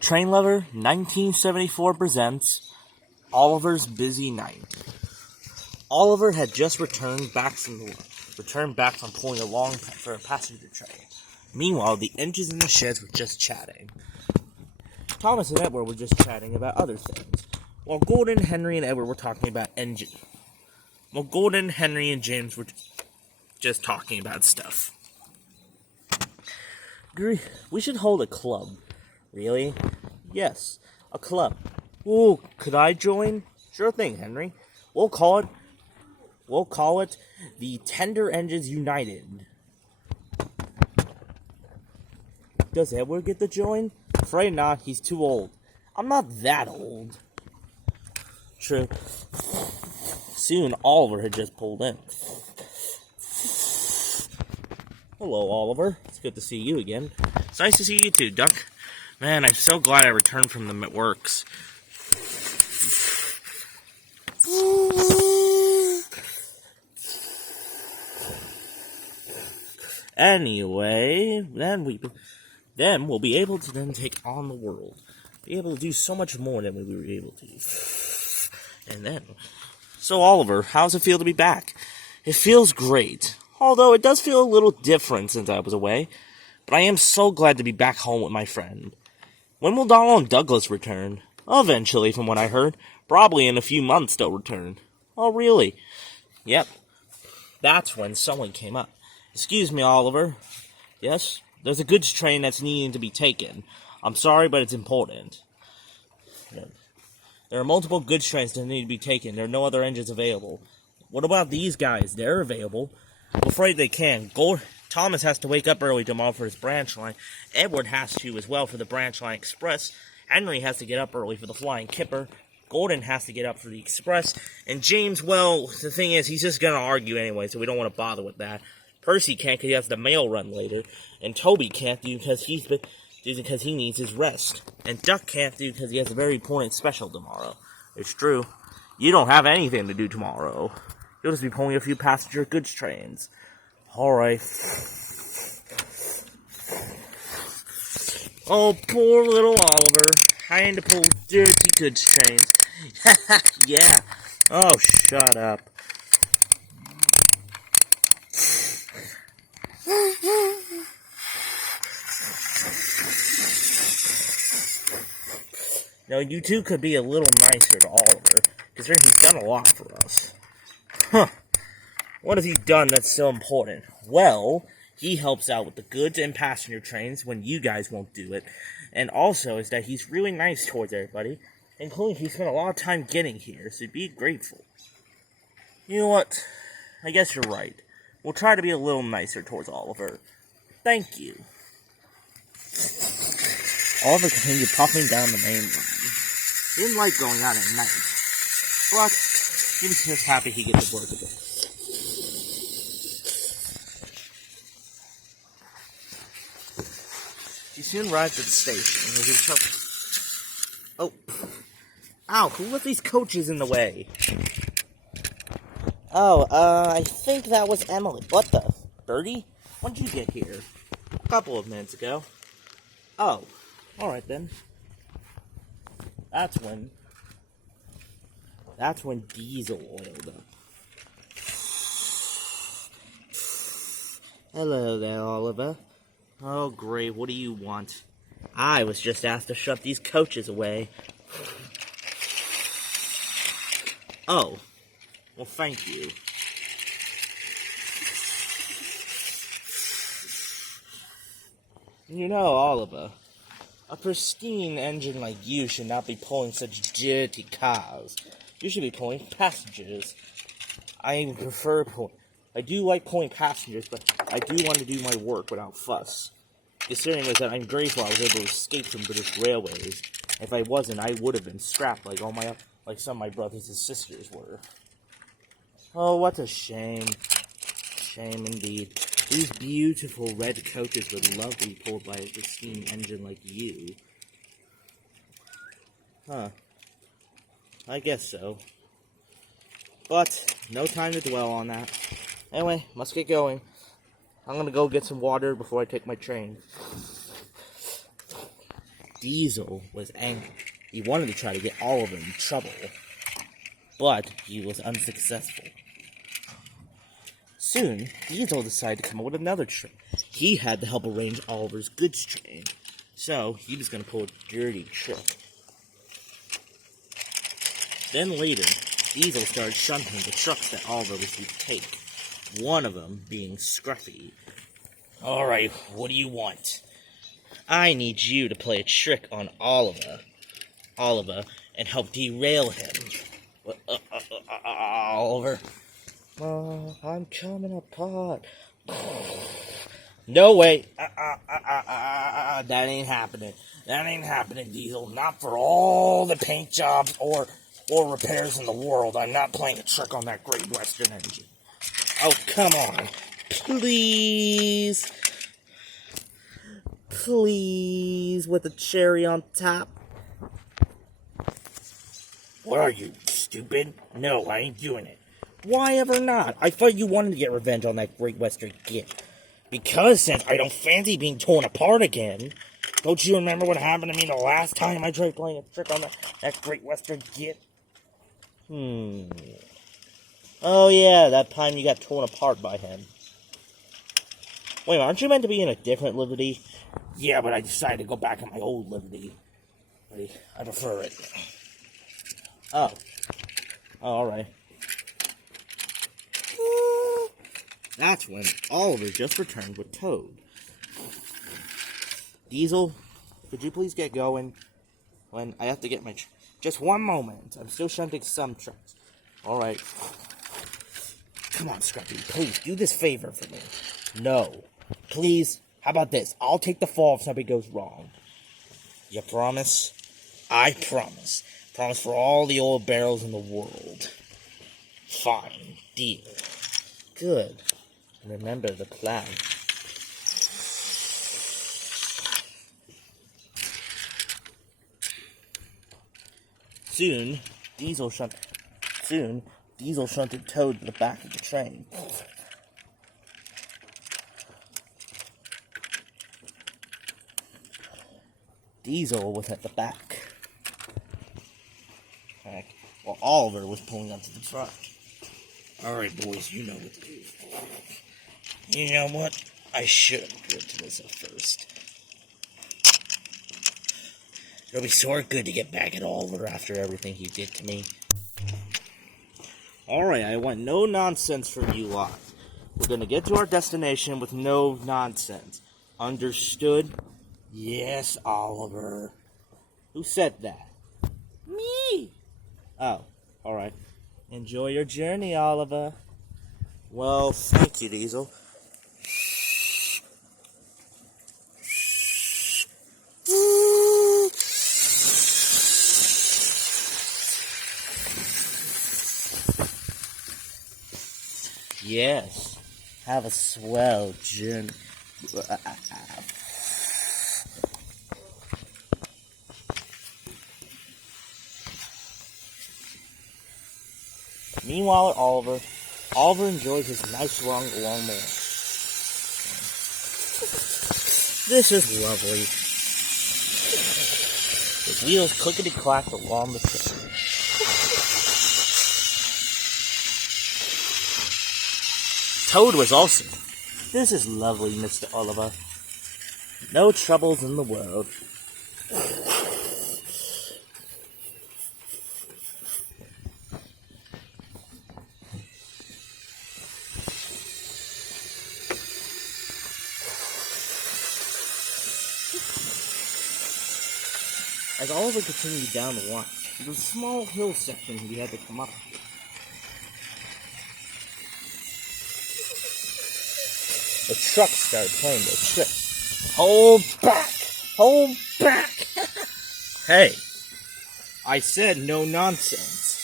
Train Lover 1974 presents Oliver's Busy Night. Oliver had just returned back from pulling along for a passenger train. Meanwhile, the engines in the sheds were just chatting. Thomas and Edward were just chatting about other things, while Gordon, Henry, and Edward were talking about engine. While Gordon, Henry, and James were just talking about stuff. We should hold a club. Really? Yes, a club. Ooh, could I join? Sure thing, Henry. We'll call it the Tender Engines United. Does Edward get to join? Afraid not, he's too old. I'm not that old. True. Soon Oliver had just pulled in. Hello, Oliver. It's good to see you again. It's nice to see you too, Duck. Man, I'm so glad I returned from the works. Anyway, then we'll be able to then take on the world. Be able to do so much more than we were able to. And then, so Oliver, how's it feel to be back? It feels great. Although it does feel a little different since I was away. But I am so glad to be back home with my friend. When will Donald and Douglas return? Eventually, from what I heard. Probably in a few months they'll return. Oh, really? Yep. That's when someone came up. Excuse me, Oliver. Yes? There's a goods train that's needing to be taken. I'm sorry, but it's important. There are multiple goods trains that need to be taken. There are no other engines available. What about these guys? They're available. I'm afraid they can. Thomas has to wake up early tomorrow for his branch line. Edward has to as well for the branch line express. Henry has to get up early for the flying kipper. Gordon has to get up for the express. And James, well, the thing is, he's just going to argue anyway, so we don't want to bother with that. Percy can't because he has the mail run later. And Toby can't do because he needs his rest. And Duck can't do because he has a very important special tomorrow. It's true. You don't have anything to do tomorrow. You'll just be pulling a few passenger goods trains. Alright. Oh, poor little Oliver. Having to pull dirty goods trains. Yeah. Oh, shut up. Now, you two could be a little nicer to Oliver, considering he's done a lot for us. Huh. What has he done that's so important? Well, he helps out with the goods and passenger trains when you guys won't do it. And also is that he's really nice towards everybody, including he spent a lot of time getting here, so be grateful. You know what? I guess you're right. We'll try to be a little nicer towards Oliver. Thank you. Oliver continued puffing down the main line. He didn't like going out at night, but he was just happy he gets to work again. He soon arrived at the station. Oh. Ow, who left these coaches in the way? Oh, I think that was Emily. What the? Birdie? When did you get here? A couple of minutes ago. Oh. Alright then. That's when Diesel oiled up. Hello there, Oliver. Oh, great. What do you want? I was just asked to shut these coaches away. Oh. Well, thank you. You know, Oliver, a pristine engine like you should not be pulling such dirty cars. You should be pulling passengers. I do like pulling passengers, but I do want to do my work without fuss. Considering that I'm grateful I was able to escape from British Railways. If I wasn't, I would have been scrapped like some of my brothers and sisters were. Oh, what a shame. Shame indeed. These beautiful red coaches would love to be pulled by a pristine engine like you. Huh. I guess so. But, no time to dwell on that. Anyway, must get going. I'm gonna go get some water before I take my train. Diesel was angry. He wanted to try to get Oliver in trouble, but he was unsuccessful. Soon, Diesel decided to come up with another trick. He had to help arrange Oliver's goods train, so he was going to pull a dirty trick. Then later, Diesel started shunting the trucks that Oliver was to take, one of them being Scruffy. Alright, what do you want? I need you to play a trick on Oliver, and help derail him. Oliver. Oh, I'm coming apart. No way. That ain't happening. That ain't happening, Diesel. Not for all the paint jobs or repairs in the world. I'm not playing a trick on that Great Western engine. Oh, come on. Please. Please, with a cherry on top. What are you, stupid? No, I ain't doing it. Why ever not? I thought you wanted to get revenge on that Great Western gift. Because since I don't fancy being torn apart again, don't you remember what happened to me the last time I tried playing a trick on that Great Western gift? Oh yeah, that time you got torn apart by him. Wait, aren't you meant to be in a different Liberty? Yeah, but I decided to go back in my old Liberty. I prefer it. Oh, alright. That's when Oliver just returned with Toad. Diesel, could you please get going? When I have to get my... Just one moment. I'm still shunting some trucks. Alright. Come on, Scruffy. Please, do this favor for me. No. Please. How about this? I'll take the fall if something goes wrong. You promise? I promise. Promise for all the old barrels in the world. Fine. Deal. Good. Remember the plan. Soon, Diesel shunted Toad to the back of the train. Diesel was at the back, while Oliver was pulling onto the front. Alright, boys, you know what to do. You know what? I should have gripped this at first. It'll be sort of good to get back at Oliver after everything he did to me. Alright, I want no nonsense from you lot. We're gonna get to our destination with no nonsense. Understood? Yes, Oliver. Who said that? Me! Oh, alright. Enjoy your journey, Oliver. Well, thank you, Diesel. Yes. Have a swell journey. Meanwhile, Oliver enjoys his nice long meal. This is lovely. The wheels clickety-clack along the trail. Toad was also. This is lovely, Mr. Oliver. No troubles in the world. As Oliver continued down the line, there was a small hill section he had to come up to. The truck started playing their trick. Hold back! Hold back! Hey, I said no nonsense.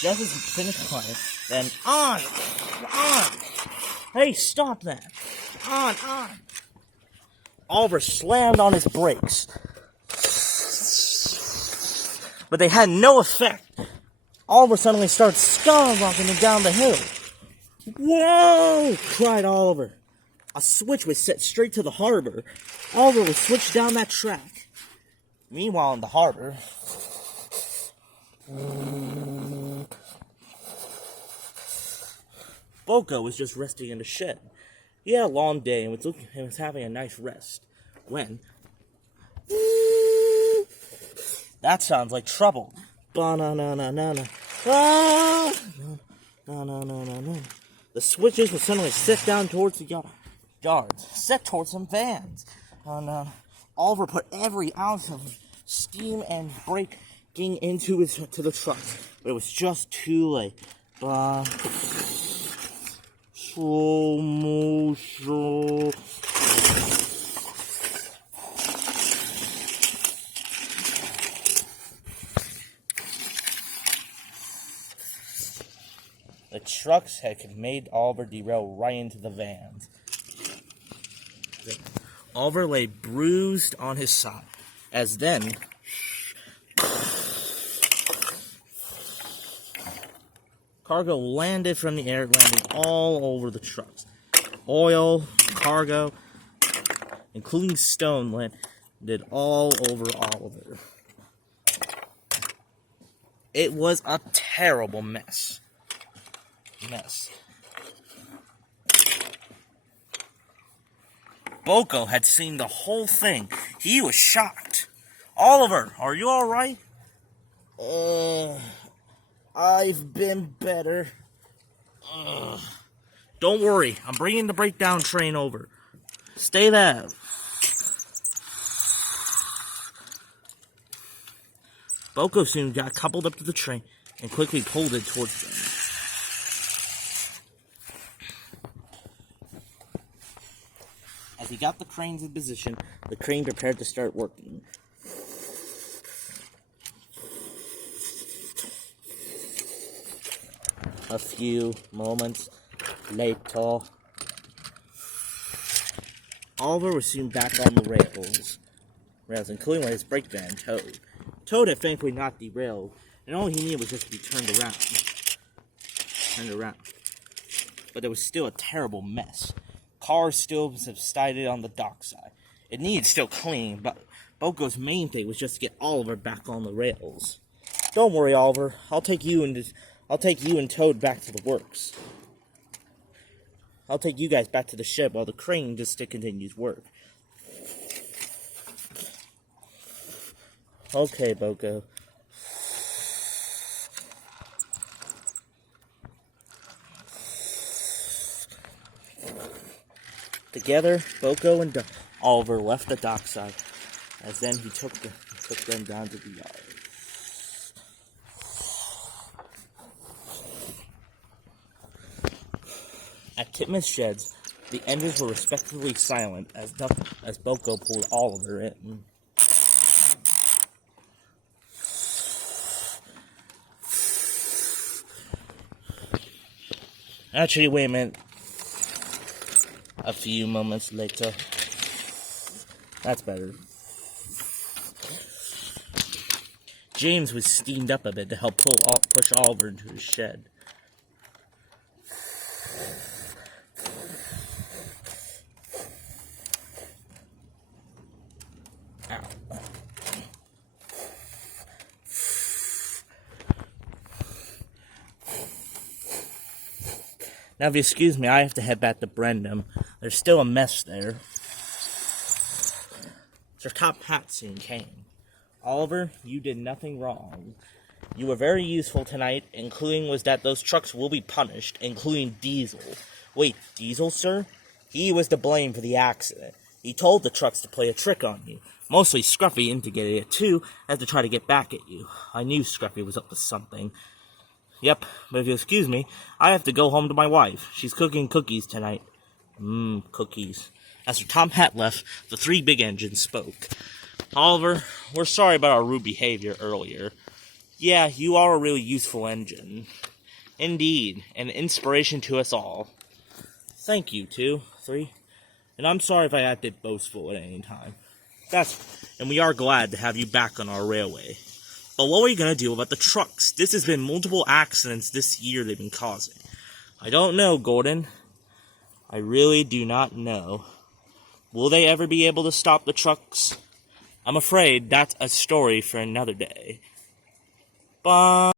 Just as he finished playing, then on! Hey, stop that! On! Oliver slammed on his brakes. But they had no effect. Oliver suddenly started skyrocketing down the hill. Whoa! Cried Oliver. A switch was set straight to the harbor. Oliver was switched down that track. Meanwhile, in the harbor, Boko was just resting in the shed. He had a long day and was having a nice rest. When that sounds like trouble. Ba-na-na-na-na-na. Ah! Na-na-na-na-na. The switches were suddenly set down towards the yards, set towards some vans. Oliver put every ounce of steam and braking into to the truck, but it was just too late. Slow motion. The trucks had made Oliver derail right into the vans. Oliver lay bruised on his side, as then cargo landed from the air, landing all over the trucks. Oil, cargo, including stone, landed all over Oliver. It was a terrible mess. Boko had seen the whole thing. He was shocked. Oliver, are you alright? I've been better. Don't worry, I'm bringing the breakdown train over. Stay there. Boko soon got coupled up to the train and quickly pulled it towards them. As he got the cranes in position, the crane prepared to start working. A few moments later, Oliver was soon back on the rails, including with his brake van Toad. Toad had thankfully not derailed, and all he needed was just to be turned around. But there was still a terrible mess. Cars still subsided on the dockside. It needed still cleaning, but Boko's main thing was just to get Oliver back on the rails. Don't worry, Oliver. I'll take you and Toad back to the works. I'll take you guys back to the shed while the crane just continues work. Okay, Boko. Together, Boko and Oliver left the dockside, as then he took them down to the yard. At Titman's sheds, the engines were respectfully silent as Boko pulled Oliver in. Actually, wait a minute. A few moments later. That's better. James was steamed up a bit to help push Oliver into his shed. Now, if you excuse me, I have to head back to Brendam. There's still a mess there. Sir Top Hat soon came. Oliver, you did nothing wrong. You were very useful tonight, including was that those trucks will be punished, including Diesel. Wait, Diesel, sir? He was to blame for the accident. He told the trucks to play a trick on you. Mostly Scruffy instigated it too, as to try to get back at you. I knew Scruffy was up to something. Yep, but if you excuse me, I have to go home to my wife. She's cooking cookies tonight. Cookies. As Sir Tom Hat left, the three big engines spoke. Oliver, we're sorry about our rude behavior earlier. Yeah, you are a really useful engine. Indeed, an inspiration to us all. Thank you, 2, 3. And I'm sorry if I acted boastful at any time. And we are glad to have you back on our railway. But what are you going to do about the trucks? This has been multiple accidents this year they've been causing. I don't know, Gordon. I really do not know. Will they ever be able to stop the trucks? I'm afraid that's a story for another day. Bye.